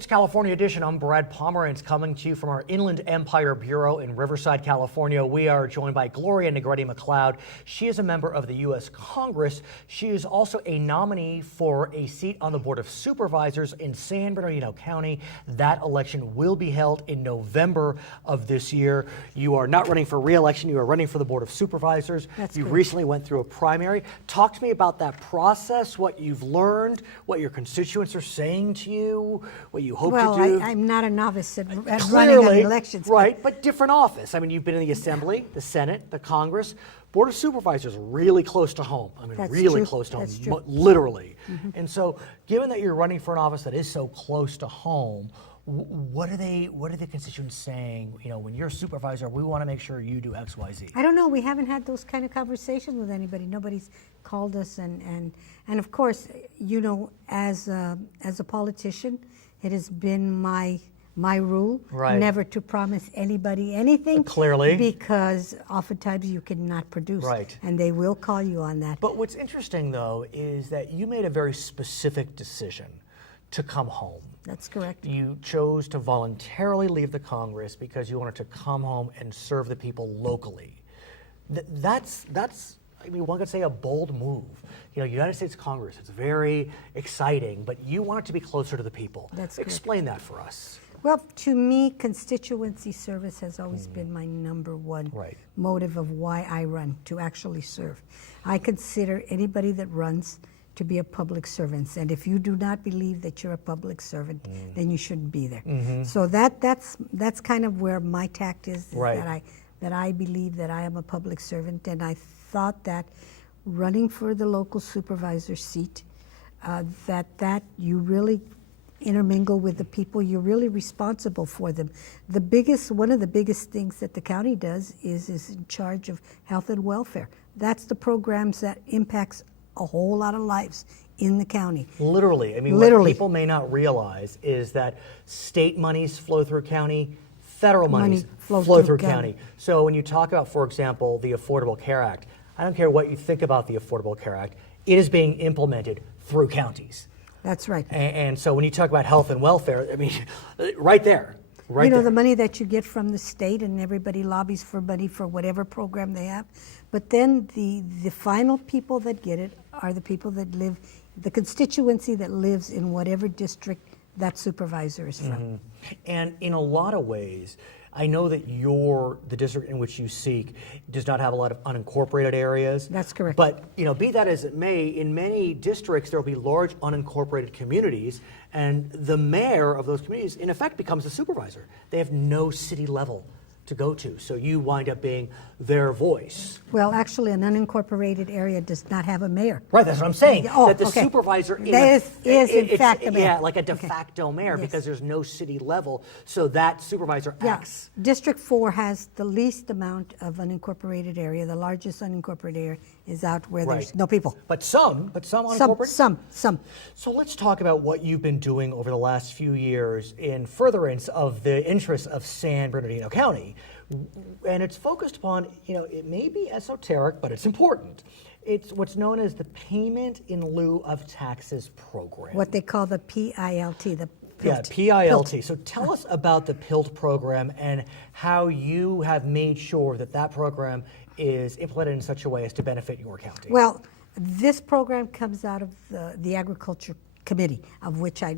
It's California Edition. I'm Brad Pomerance coming to you from our Inland Empire Bureau in Riverside, California. We are joined by Gloria Negrete-McLeod. She is a member of the U.S. Congress. She is also a nominee for a seat on the Board of Supervisors in San Bernardino County. That election will be held in November of this year. You are not running for re-election. You are running for the Board of Supervisors. You recently went through a primary. Talk to me about that process, what you've learned, what your constituents are saying to you, what you hope to do. Well, I'm not a novice at running on elections. Right, but different office. I mean, you've been in the Assembly, the Senate, the Congress. Board of Supervisors, really close to home. I mean, That's really true. close to That's home, true. literally. And so, given that you're running for an office that is so close to home, what are the constituents saying? You know, when you're a supervisor, we want to make sure you do X, Y, Z. I don't know. We haven't had those kind of conversations with anybody. Nobody's called us, and of course, you know, as a politician, it has been my rule never to promise anybody anything. Clearly. Because oftentimes you cannot produce. Right. And they will call you on that. But what's interesting, though, is that you made a very specific decision to come home. That's correct. You chose to voluntarily leave the Congress because you wanted to come home and serve the people locally. That's I mean, one could say a bold move. You know, United States Congress, it's very exciting, but you want it to be closer to the people. That's correct. Explain that for us. Well, to me, constituency service has always been my number one motive of why I run, to actually serve. I consider anybody that runs to be a public servant, and if you do not believe that you're a public servant, then you shouldn't be there. So that's kind of where my tact is that I believe that I am a public servant, and I thought that running for the local supervisor seat, that you really intermingle with the people, you're really responsible for them. One of the biggest things that the county does is in charge of health and welfare. That's the programs that impacts a whole lot of lives in the county. Literally. I mean, what people may not realize is that state monies flow through county, federal monies flow through county. So when you talk about, for example, the Affordable Care Act, I don't care what you think about the Affordable Care Act, it is being implemented through counties. That's right. And so when you talk about health and welfare, I mean, right there. You know, the money that you get from the state, and everybody lobbies for money for whatever program they have. But then the final people that get it are the people that live, the constituency that lives in whatever district that supervisor is from. And in a lot of ways, I know that the district in which you seek does not have a lot of unincorporated areas. That's correct. But, you know, be that as it may, in many districts there will be large unincorporated communities, and the mayor of those communities, in effect, becomes the supervisor. They have no city level to go to, so you wind up being their voice. Well, actually, an unincorporated area does not have a mayor. Right, that's what I'm saying. Oh, that the supervisor is in fact a mayor. Yeah, like a de facto mayor, because there's no city level, so that supervisor acts. District 4 has the least amount of unincorporated area. The largest unincorporated area is out where there's no people. But some unincorporated? Some. So let's talk about what you've been doing over the last few years in furtherance of the interests of San Bernardino County. And it's focused upon, you know, it may be esoteric, but it's important. It's what's known as the Payment in Lieu of Taxes program. What they call the PILT, the PILT. Yeah, PILT. So tell us about the PILT program and how you have made sure that that program is implemented in such a way as to benefit your county. Well, this program comes out of the Agriculture Committee, of which I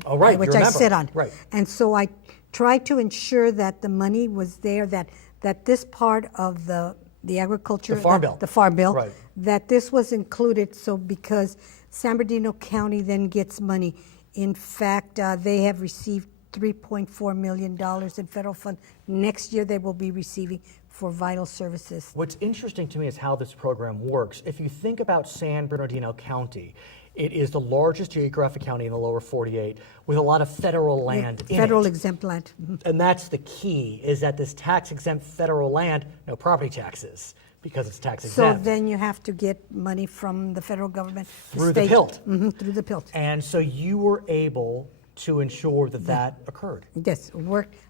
sit on. Right. And so I tried to ensure that the money was there, that this part of the agriculture, the farm bill, that this was included. So because San Bernardino County then gets money, in fact, they have received $3.4 million in federal funds. Next year they will be receiving for vital services. What's interesting to me is how this program works. If you think about San Bernardino County, it is the largest geographic county in the lower 48 with a lot of federal land in it. Federal exempt land. And that's the key, is that this tax-exempt federal land, no property taxes, because it's tax-exempt. So then you have to get money from the federal government. Through the PILT. Through the PILT. And so you were able to ensure that that occurred. Yes,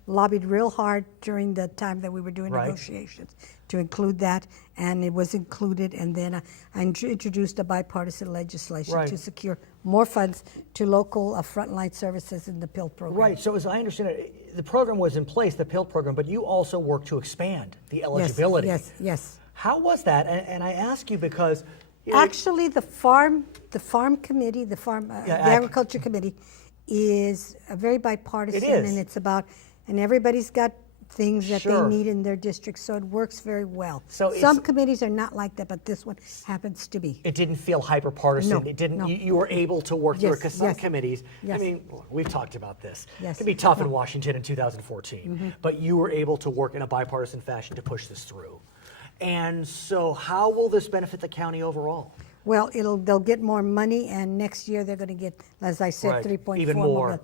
lobbied real hard during the time that we were doing negotiations to include that, and it was included. And then I introduced a bipartisan legislation to secure more funds to local frontline services in the PIL program. Right. So as I understand it, the program was in place, the PIL program, but you also worked to expand the eligibility. Yes. How was that? And I ask you because actually the farm committee, the agriculture committee, is a very bipartisan, and it's about, and everybody's got things that they need in their district, so it works very well. So some committees are not like that, but this one happens to be. It didn't feel hyper-partisan. No, it didn't. no. You were able to work through it because some committees. I mean, we've talked about this. It can be tough in Washington in 2014, but you were able to work in a bipartisan fashion to push this through. And so, how will this benefit the county overall? Well, they'll get more money, and next year they're going to get, as I said, 3.4 even more.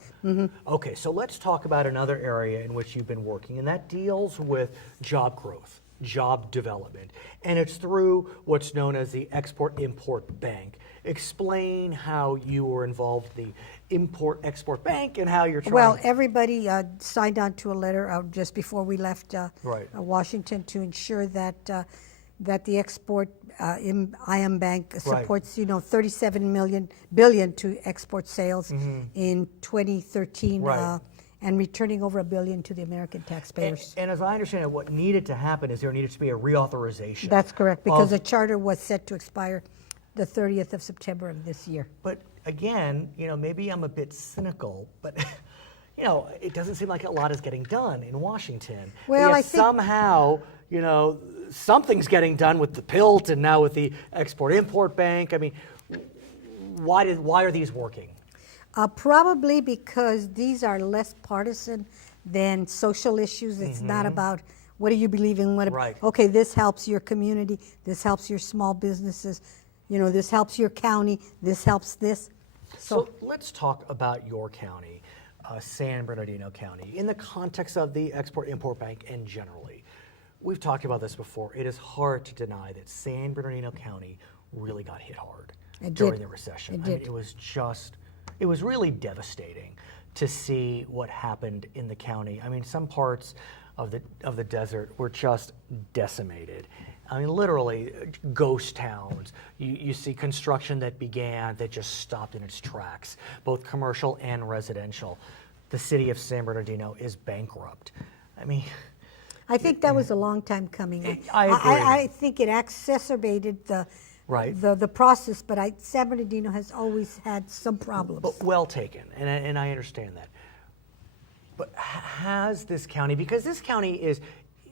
Okay, so let's talk about another area in which you've been working, and that deals with job growth, job development, and it's through what's known as the Export-Import Bank. Explain how you were involved in the Import-Export Bank and how you're trying. Well, everybody signed on to a letter just before we left Washington to ensure that the export IM Bank supports, 37 billion to export sales in 2013, and returning over $1 billion to the American taxpayers. And as I understand it, what needed to happen is there needed to be a reauthorization. That's correct, because the charter was set to expire the 30th of September of this year. But again, maybe I'm a bit cynical, but it doesn't seem like a lot is getting done in Washington. Well, I think somehow, something's getting done with the PILT and now with the Export-Import Bank. I mean, why are these working? Probably because these are less partisan than social issues. It's not about what do you believe in. Okay, this helps your community. This helps your small businesses. This helps your county. This helps this. So let's talk about your county, San Bernardino County, in the context of the Export-Import Bank and generally. We've talked about this before. It is hard to deny that San Bernardino County really got hit hard during the recession. It was really devastating to see what happened in the county. I mean, some parts of the desert were just decimated. I mean, literally ghost towns. You see construction that began that just stopped in its tracks, both commercial and residential. The city of San Bernardino is bankrupt. I mean, I think that was a long time coming. I agree. I think it exacerbated the process, but San Bernardino has always had some problems. But well taken, and I understand that. But has this county, because this county is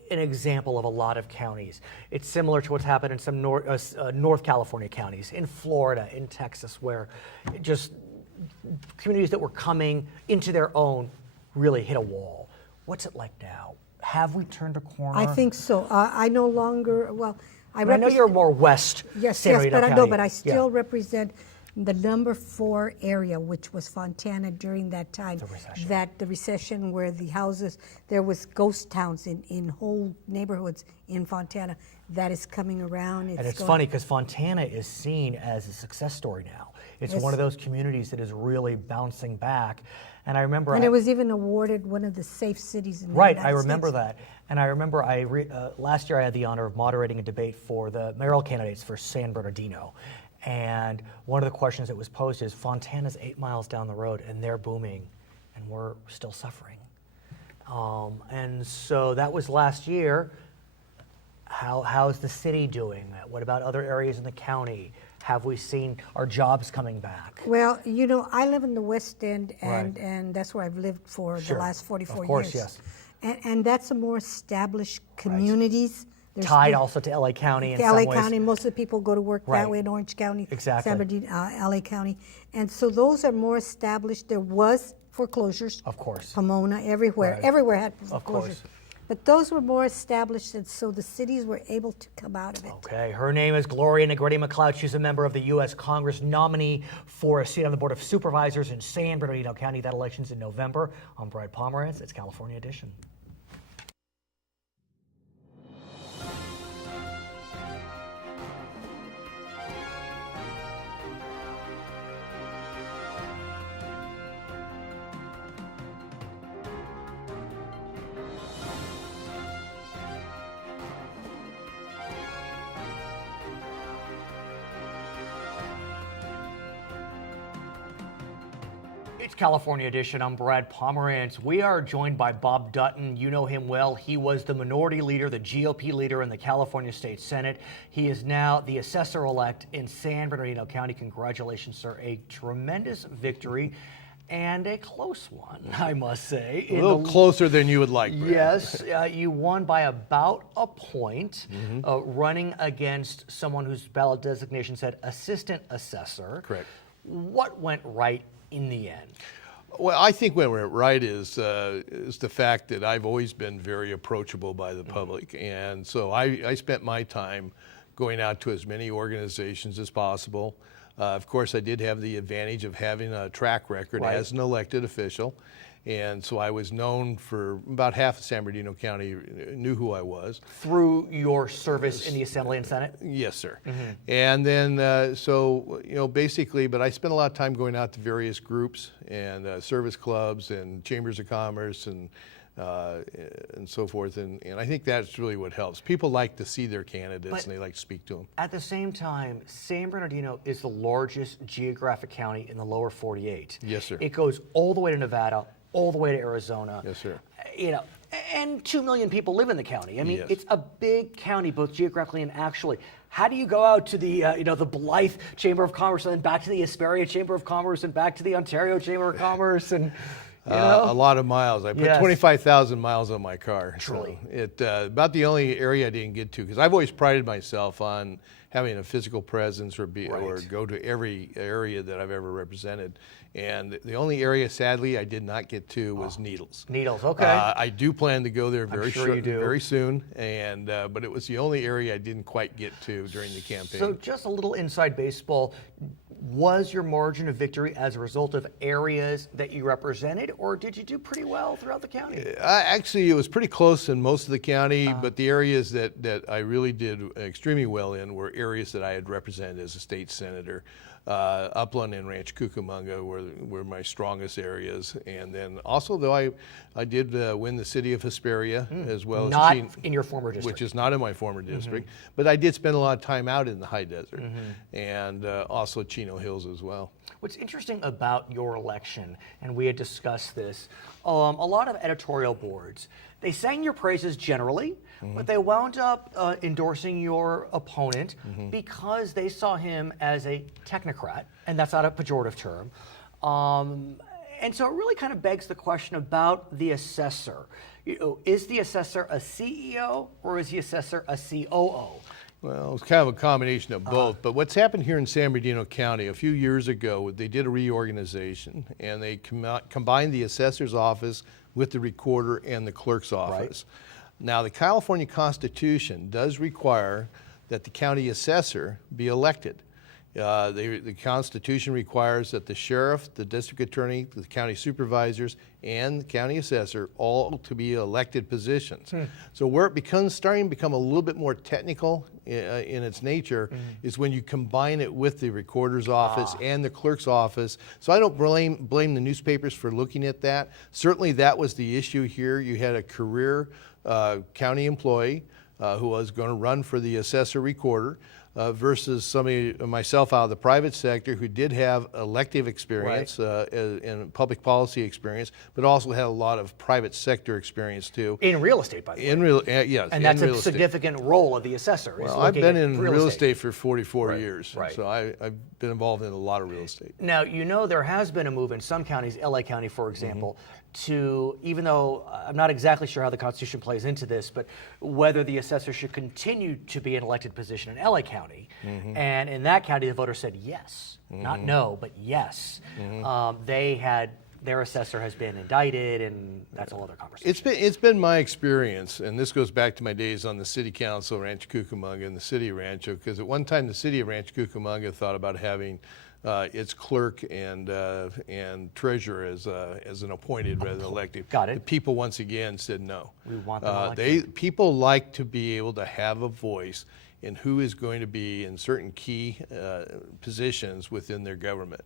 an example of a lot of counties. It's similar to what's happened in some North California counties, in Florida, in Texas, where just communities that were coming into their own really hit a wall. What's it like now? Have we turned a corner? I think so. I no longer, I know you're more west. Yes, but I still represent the number 4 area, which was Fontana during that time. The recession where the houses, there was ghost towns in whole neighborhoods in Fontana. That is coming around. And it's funny because Fontana is seen as a success story now. It's one of those communities that is really bouncing back. And I remember, it was even awarded one of the safe cities in the United States. I remember that. And I remember last year I had the honor of moderating a debate for the mayoral candidates for San Bernardino. And one of the questions that was posed is, Fontana's 8 miles down the road and they're booming and we're still suffering. And so that was last year. How's the city doing? What about other areas in the county? Have we seen our jobs coming back? Well, I live in the West End, and that's where I've lived for the last 44 years. Of course, yes. And that's a more established communities. Tied also to LA County in some ways. LA County, most of the people go to work that way in Orange County, San Bernardino, LA County. And so those are more established. There was foreclosures. Of course. Pomona, everywhere. Everywhere had foreclosures. Of course. But those were more established, and so the cities were able to come out of it. Okay, her name is Gloria Negrete-McLeod. She's a member of the U.S. Congress, nominee for a seat on the Board of Supervisors in San Bernardino County. That election's in November. I'm Brad Pomerance. It's California Edition. It's California Edition. I'm Brad Pomerance. We are joined by Bob Dutton. You know him well. He was the minority leader, the GOP leader in the California State Senate. He is now the Assessor-Elect in San Bernardino County. Congratulations, sir. A tremendous victory and a close one, I must say. A little closer than you would like, Brad. Yes, you won by about a point, running against someone whose ballot designation said Assistant Assessor. Correct. What went right in the end? Well, I think what went right is the fact that I've always been very approachable by the public. And so I spent my time going out to as many organizations as possible. Of course, I did have the advantage of having a track record as an elected official. And so I was known for about half of San Bernardino County knew who I was. Through your service in the Assembly and Senate? Yes, sir. And then, so, you know, basically, but I spent a lot of time going out to various groups and service clubs and chambers of commerce and so forth. And I think that's really what helps. People like to see their candidates and they like to speak to them. At the same time, San Bernardino is the largest geographic county in the lower 48. Yes, sir. It goes all the way to Nevada, all the way to Arizona. Yes, sir. You know, and 2 million people live in the county. I mean, Yes. it's a big county, both geographically and actually. How do you go out to the, the Blythe Chamber of Commerce and then back to the Hesperia Chamber of Commerce and back to the Ontario Chamber of Commerce and, A lot of miles. I put 25,000 miles on my car. Truly. So it about the only area I didn't get to, because I've always prided myself on having a physical presence or go to every area that I've ever represented. And the only area, sadly, I did not get to was Needles. Needles, okay. I do plan to go there very soon, and but it was the only area I didn't quite get to during the campaign. So just a little inside baseball. Was your margin of victory as a result of areas that you represented, or did you do pretty well throughout the county? Actually, it was pretty close in most of the county, but the areas that I really did extremely well in were areas that I had represented as a state senator. Upland and Ranch Cucamonga were my strongest areas, and then also though I did win the city of Hesperia as well, Not as in your former district, which is not in my former district, but I did spend a lot of time out in the high desert, and also Chino Hills as well. What's interesting about your election, and we had discussed this, a lot of editorial boards, they sang your praises generally, but they wound up endorsing your opponent because they saw him as a technocrat, and that's not a pejorative term. And so it really kind of begs the question about the assessor. Is the assessor a CEO or is the assessor a COO? Well, it's kind of a combination of both. But what's happened here in San Bernardino County a few years ago, they did a reorganization and they combined the assessor's office with the recorder and the clerk's office. Now, the California Constitution does require that the county assessor be elected. The Constitution requires that the sheriff, the district attorney, the county supervisors, and the county assessor all to be elected positions. So where it starting to become a little bit more technical in its nature is when you combine it with the recorder's office and the clerk's office. So I don't blame the newspapers for looking at that. Certainly that was the issue here. You had a career county employee who was going to run for the assessor recorder. Versus somebody, myself, out of the private sector who did have elective experience and public policy experience, but also had a lot of private sector experience too. In real estate, by the way. Yes. And that's a significant role of the assessor. Well, I've been in real estate for 44 years, so I've been involved in a lot of real estate. Now, there has been a move in some counties, LA County, for example, to, even though I'm not exactly sure how the Constitution plays into this, but whether the assessor should continue to be an elected position in LA County. And in that county, the voters said yes, not no, but yes. Their assessor has been indicted, and that's a whole other conversation. It's been my experience, and this goes back to my days on the city council, Rancho Cucamonga, and the city of Rancho, because at one time the city of Rancho Cucamonga thought about having its clerk and treasurer as an appointed rather than elected. Got it. The people once again said no. We want them elected. People like to be able to have a voice in who is going to be in certain key positions within their government.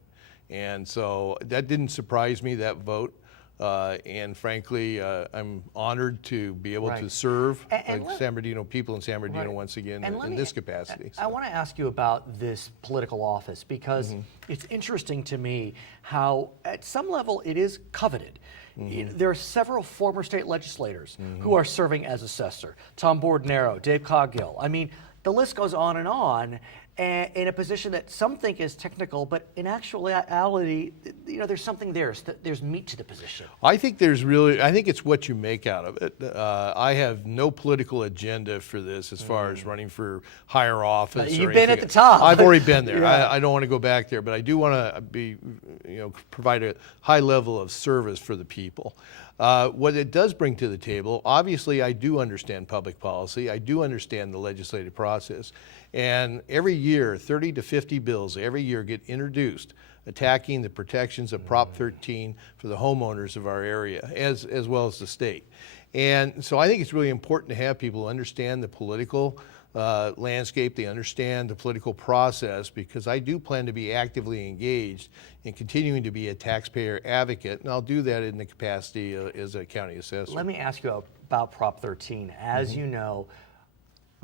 And so that didn't surprise me, that vote. And frankly, I'm honored to be able to serve San Bernardino people in San Bernardino once again in this capacity. I want to ask you about this political office because it's interesting to me how at some level it is coveted. There are several former state legislators who are serving as assessor. Tom Bernardino, Dave Coggill. I mean, the list goes on and on. In a position that some think is technical, but in actuality, there's something there. There's meat to the position. I think it's what you make out of it. I have no political agenda for this as far as running for higher office. You've been at the top. I've already been there. I don't want to go back there, but I do want to provide a high level of service for the people. What it does bring to the table, obviously I do understand public policy. I do understand the legislative process. And every year, 30 to 50 bills every year get introduced attacking the protections of Prop 13 for the homeowners of our area, as well as the state. And so I think it's really important to have people understand the political landscape, they understand the political process, because I do plan to be actively engaged in continuing to be a taxpayer advocate, and I'll do that in the capacity as a county assessor. Let me ask you about Prop 13. As you know,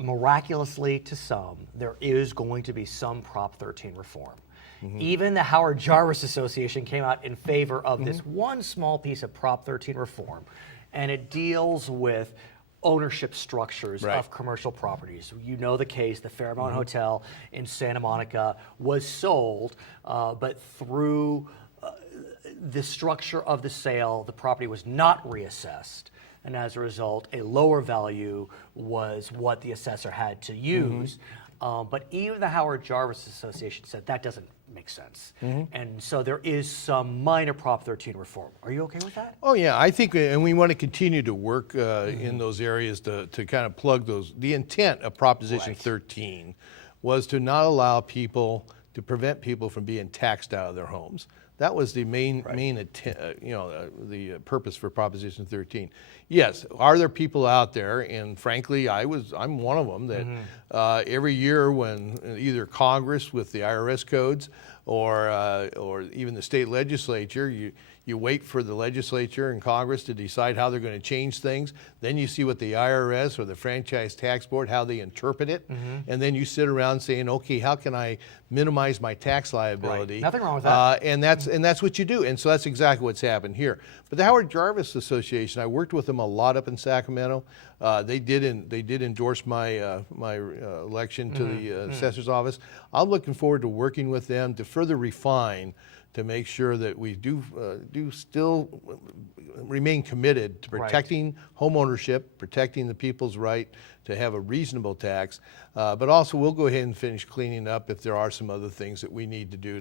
miraculously to some, there is going to be some Prop 13 reform. Even the Howard Jarvis Association came out in favor of this one small piece of Prop 13 reform, and it deals with ownership structures of commercial properties. You know the case, the Fairmont Hotel in Santa Monica was sold, but through the structure of the sale, the property was not reassessed. And as a result, a lower value was what the assessor had to use. But even the Howard Jarvis Association said that doesn't make sense. And so there is some minor Prop 13 reform. Are you okay with that? Oh yeah, I think, and we want to continue to work in those areas to kind of plug those. The intent of Proposition 13 was to not allow people, to prevent people from being taxed out of their homes. That was the main the purpose for Proposition 13. Yes, are there people out there, and frankly, I'm one of them, that every year when either Congress with the IRS codes or even the state legislature, you wait for the legislature and Congress to decide how they're going to change things. Then you see what the IRS or the Franchise Tax Board, how they interpret it. And then you sit around saying, okay, how can I minimize my tax liability? Nothing wrong with that. And that's what you do. And so that's exactly what's happened here. But the Howard Jarvis Association, I worked with them a lot up in Sacramento. They did endorse my election to the assessor's office. I'm looking forward to working with them to further refine, to make sure that we do still remain committed to protecting home ownership, protecting the people's right to have a reasonable tax, but also we'll go ahead and finish cleaning up if there are some other things that we need to do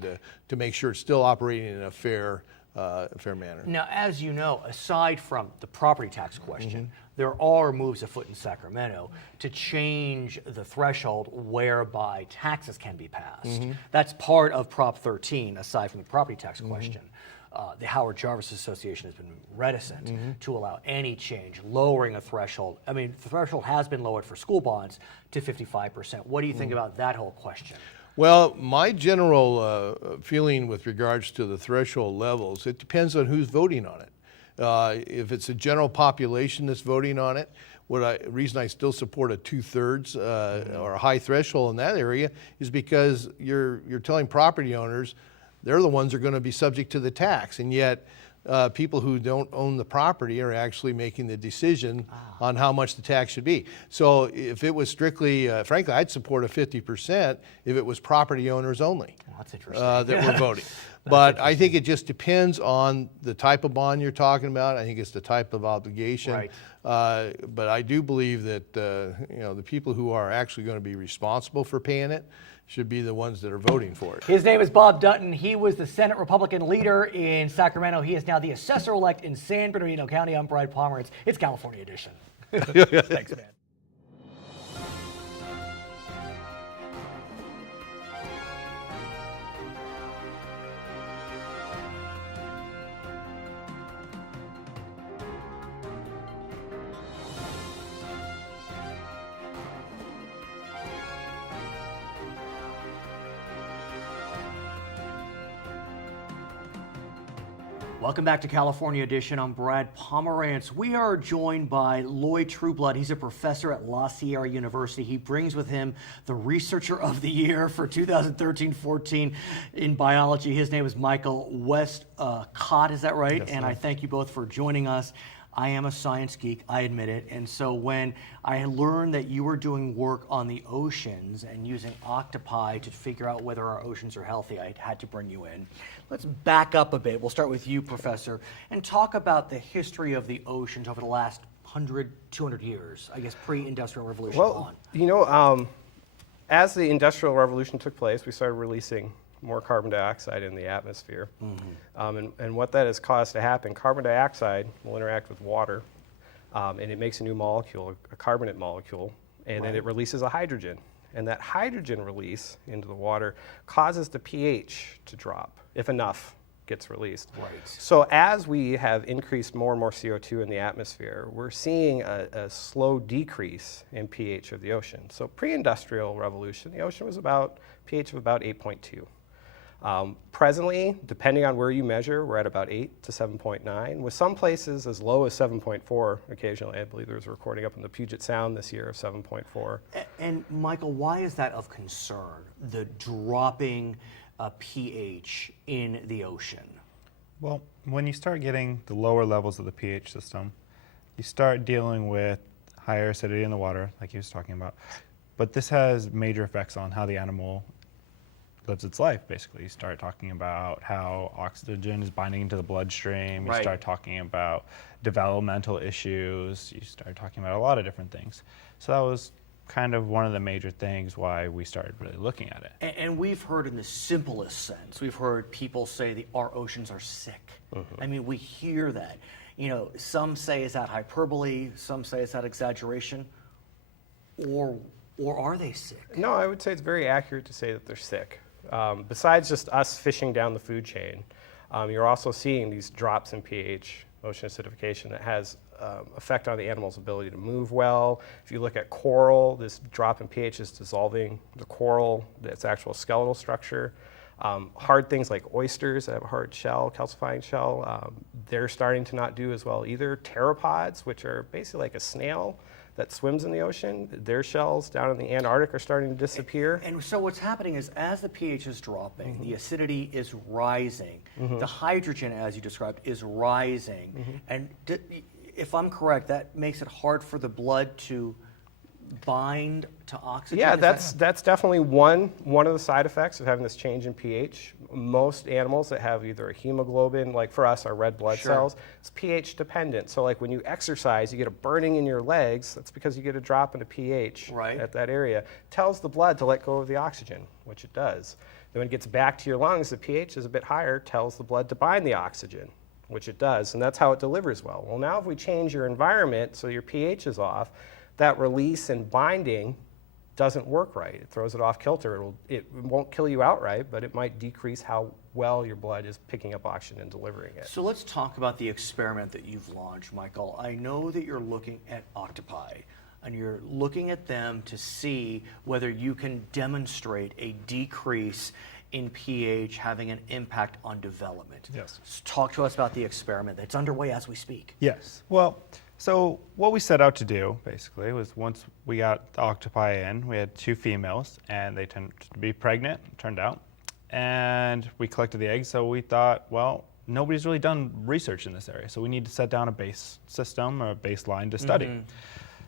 to make sure it's still operating in a fair manner. Now, as you know, aside from the property tax question, there are moves afoot in Sacramento to change the threshold whereby taxes can be passed. That's part of Prop 13, aside from the property tax question. The Howard Jarvis Association has been reticent to allow any change, lowering a threshold. I mean, the threshold has been lowered for school bonds to 55%. What do you think about that whole question? Well, my general feeling with regards to the threshold levels, it depends on who's voting on it. If it's a general population that's voting on it, reason I still support a 2/3 or a high threshold in that area is because you're telling property owners they're the ones that are going to be subject to the tax, and yet people who don't own the property are actually making the decision on how much the tax should be. So if it was strictly, frankly, I'd support a 50% if it was property owners only. Well, that's interesting. That were voting. But I think it just depends on the type of bond you're talking about. I think it's the type of obligation. But I do believe that the people who are actually going to be responsible for paying it should be the ones that are voting for it. His name is Bob Dutton. He was the Senate Republican leader in Sacramento. He is now the Assessor-Elect in San Bernardino County. I'm Brad Pomerance. It's California Edition. Thanks, man. Welcome back to California Edition. I'm Brad Pomerance. We are joined by Lloyd Trueblood. He's a professor at La Sierra University. He brings with him the Researcher of the Year for 2013-14 in biology. His name is Michael Westcott, is that right? Yes, and sir. I thank you both for joining us. I am a science geek, I admit it. And so when I learned that you were doing work on the oceans and using octopi to figure out whether our oceans are healthy, I had to bring you in. Let's back up a bit. We'll start with you, Professor, and talk about the history of the oceans over the last 100, 200 years, I guess pre-industrial revolution on. As the Industrial Revolution took place, we started releasing more carbon dioxide in the atmosphere. And what that has caused to happen, carbon dioxide will interact with water, and it makes a new molecule, a carbonate molecule, and then it releases a hydrogen. And that hydrogen release into the water causes the pH to drop, if enough gets released. So as we have increased more and more CO2 in the atmosphere, we're seeing a slow decrease in pH of the ocean. So pre-industrial revolution, the ocean was about pH of about 8.2. Presently, depending on where you measure, we're at about 8 to 7.9, with some places as low as 7.4 occasionally. I believe there was a recording up in the Puget Sound this year of 7.4. And Michael, why is that of concern, the dropping pH in the ocean? Well, when you start getting the lower levels of the pH system, you start dealing with higher acidity in the water, like he was talking about. But this has major effects on how the animal lives its life, basically. You start talking about how oxygen is binding into the bloodstream. You start talking about developmental issues. You start talking about a lot of different things. So that was kind of one of the major things why we started really looking at it. And we've heard in the simplest sense, we've heard people say our oceans are sick. I mean, we hear that. You know, some say it's that hyperbole, some say it's that exaggeration, or are they sick? No, I would say it's very accurate to say that they're sick. Besides just us fishing down the food chain, you're also seeing these drops in pH, ocean acidification, that has effect on the animal's ability to move well. If you look at coral, this drop in pH is dissolving the coral, its actual skeletal structure. Hard things like oysters that have a hard shell, calcifying shell, they're starting to not do as well either. Pteropods, which are basically like a snail that swims in the ocean, their shells down in the Antarctic are starting to disappear. And so what's happening is as the pH is dropping, the acidity is rising, the hydrogen, as you described, is rising. And if I'm correct, that makes it hard for the blood to bind to oxygen? Yeah, that's definitely one of the side effects of having this change in pH. Most animals that have either a hemoglobin, like for us, our red blood cells, it's pH dependent. So like when you exercise, you get a burning in your legs, that's because you get a drop in a pH at that area. It tells the blood to let go of the oxygen, which it does. Then when it gets back to your lungs, the pH is a bit higher, tells the blood to bind the oxygen, which it does, and that's how it delivers well. Well, now if we change your environment so your pH is off, that release and binding doesn't work right. It throws it off kilter. It won't kill you outright, but it might decrease how well your blood is picking up oxygen and delivering it. So let's talk about the experiment that you've launched, Michael. I know that you're looking at octopi, and you're looking at them to see whether you can demonstrate a decrease in pH having an impact on development. Yes. So talk to us about the experiment that's underway as we speak. Yes. Well, so what we set out to do, basically, was once we got the octopi in, we had 2 females, and they turned to be pregnant, turned out, and we collected the eggs, so we thought, well, nobody's really done research in this area, so we need to set down a base system or a baseline to study.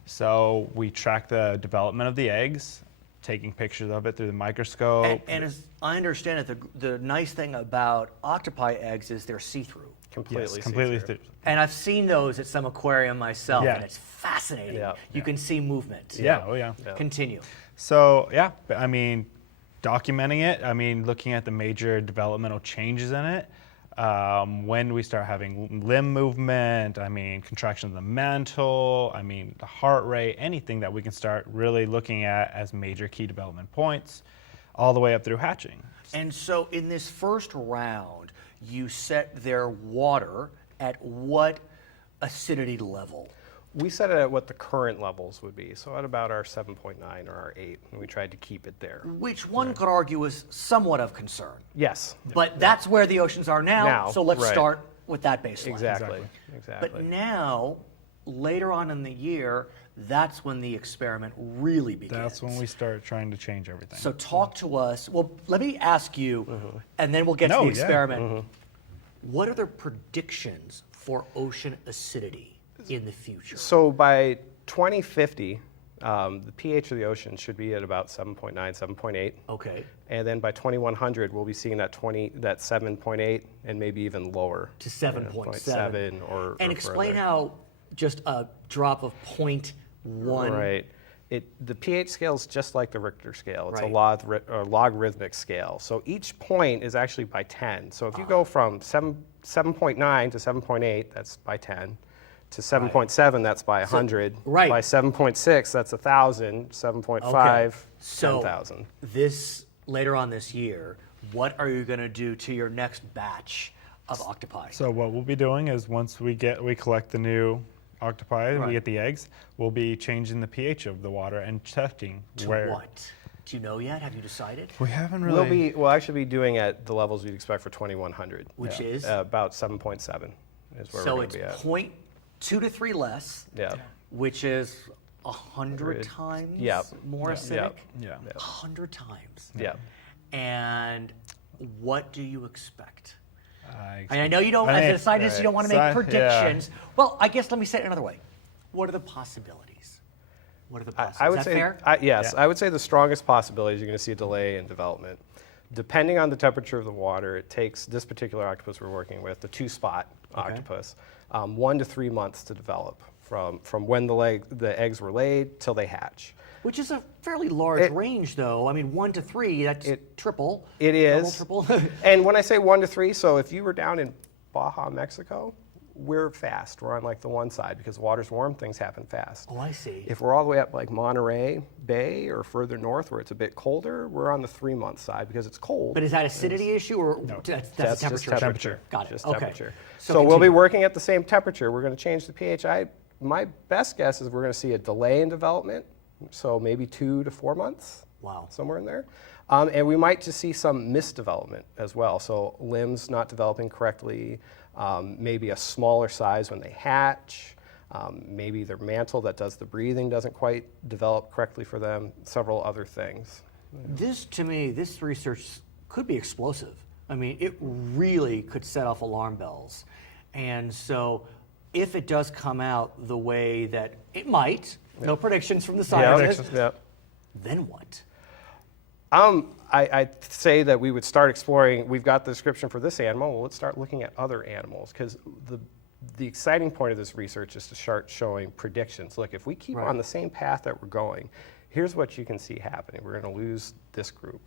So we tracked the development of the eggs, taking pictures of it through the microscope. And as I understand it, the nice thing about octopi eggs is they're see-through. Completely see-through. And I've seen those at some aquarium myself, and it's fascinating. Yeah. You can see movement. Yeah, oh yeah. Continue. So yeah, I mean, documenting it, I mean, looking at the major developmental changes in it, when we start having limb movement, I mean, contraction of the mantle, I mean, the heart rate, anything that we can start really looking at as major key development points, all the way up through hatching. And so in this first round, you set their water at what acidity level? We set it at what the current levels would be, so at about our 7.9 or our 8, and we tried to keep it there. Which one could argue is somewhat of concern. Yes. But that's where the oceans are now, so let's start with that baseline. Exactly. But now, later on in the year, that's when the experiment really begins. That's when we start trying to change everything. So talk to us. Well, let me ask you, and then we'll get to the experiment. What are the predictions for ocean acidity in the future? So by 2050, the pH of the ocean should be at about 7.9, 7.8. Okay. And then by 2100, we'll be seeing that 7.8 and maybe even lower. To 7.7. or And explain further. how just a drop of 0.1. Right. The pH scale is just like the Richter scale. It's Right. a logarithmic scale. So each point is actually by 10. So if you go from 7.9 to 7.8, that's by 10. To 7.7, that's by 100. right. By 7.6, that's 1,000. 7.5, So 10,000. this later on this year, what are you going to do to your next batch of octopi? So what we'll be doing is once we collect the new octopi, we get the eggs, we'll be changing the pH of the water and checking To where. what? Do you know yet? Have you decided? We haven't really. We'll actually be doing at the levels we'd expect for 2100. Which is? About 7.7 is where So we're it's going to be at. 0.2 to 3 less, Yeah. which is 100 times Yep. more acidic? Yeah. 100 times. Yeah. And what do you expect? I And I know you don't, I as think- a scientist, you don't want to make Yeah. predictions. Well, I guess let me say it another way. What are the possibilities? What are the possibilities? I would Is that say, fair? yes, Yeah. I would say the strongest possibility is you're going to see a delay in development. Depending on the temperature of the water, it takes this particular octopus we're working with, the two-spot octopus, 1 to 3 months to develop from when the eggs were laid till they hatch. Which is a fairly large range, though. I mean, 1 to 3, that's triple. It is. Double, triple. And when I say 1 to 3, so if you were down in Baja, Mexico, we're fast. We're on like the one side because the water's warm, things happen fast. Oh, I see. If we're all the way up like Monterey Bay or further north where it's a bit colder, we're on the 3-month side because it's cold. But is that acidity issue or that's a That's temperature? just temperature. Got it. Just okay. temperature. So So we'll be continue. working at the same temperature. We're going to change the pH. My best guess is we're going to see a delay in development, so maybe 2 to 4 months. Wow. Somewhere in there. And we might just see some misdevelopment as well. So limbs not developing correctly, maybe a smaller size when they hatch, maybe their mantle that does the breathing doesn't quite develop correctly for them, several other things. This, to me, this research could be explosive. I mean, it really could set off alarm bells. And so if it does come out the way that it might, no predictions from the scientists, then what? I'd say that we would start exploring. We've got the description for this animal. Well, let's start looking at other animals because the exciting point of this research is to start showing predictions. Look, if we keep on the same path that we're going, here's what you can see happening. We're going to lose this group.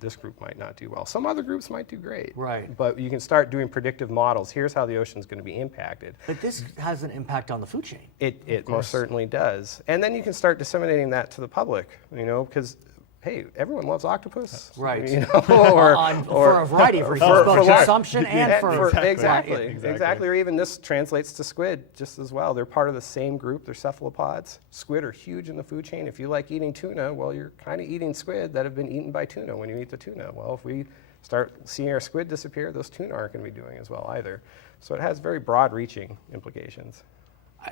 This group might not do well. Some other groups might do great. Right. But you can start doing predictive models. Here's how the ocean's going to be impacted. But this has an impact on the food chain. It most certainly does. And then you can start disseminating that to the public, because hey, everyone loves octopus. Right. Or for a variety of reasons, both consumption and for exactly. Or even this translates to squid just as well. They're part of the same group. They're cephalopods. Squid are huge in the food chain. If you like eating tuna, well, you're kind of eating squid that have been eaten by tuna when you eat the tuna. Well, if we start seeing our squid disappear, those tuna aren't going to be doing as well either. So it has very broad-reaching implications.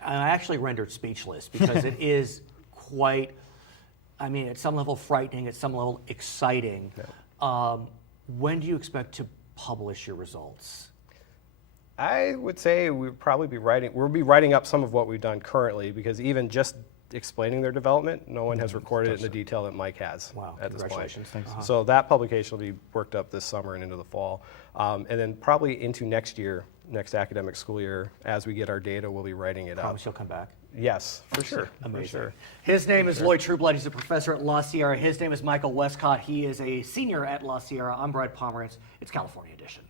I actually rendered speechless because it is quite, at some level frightening, at some level exciting. Yeah. When do you expect to publish your results? I would say we'll be writing up some of what we've done currently because even just explaining their development, no one has recorded it in the detail that Mike has at this point. Thanks. So that publication will be worked up this summer and into the fall. And then probably into next academic school year, as we get our data, we'll be writing it up. Promise you'll come back? Yes, for sure. Amazing. For sure. His name is Lloyd Trueblood. He's a professor at La Sierra. His name is Michael Westcott. He is a senior at La Sierra. I'm Brad Pomerance. It's California Edition.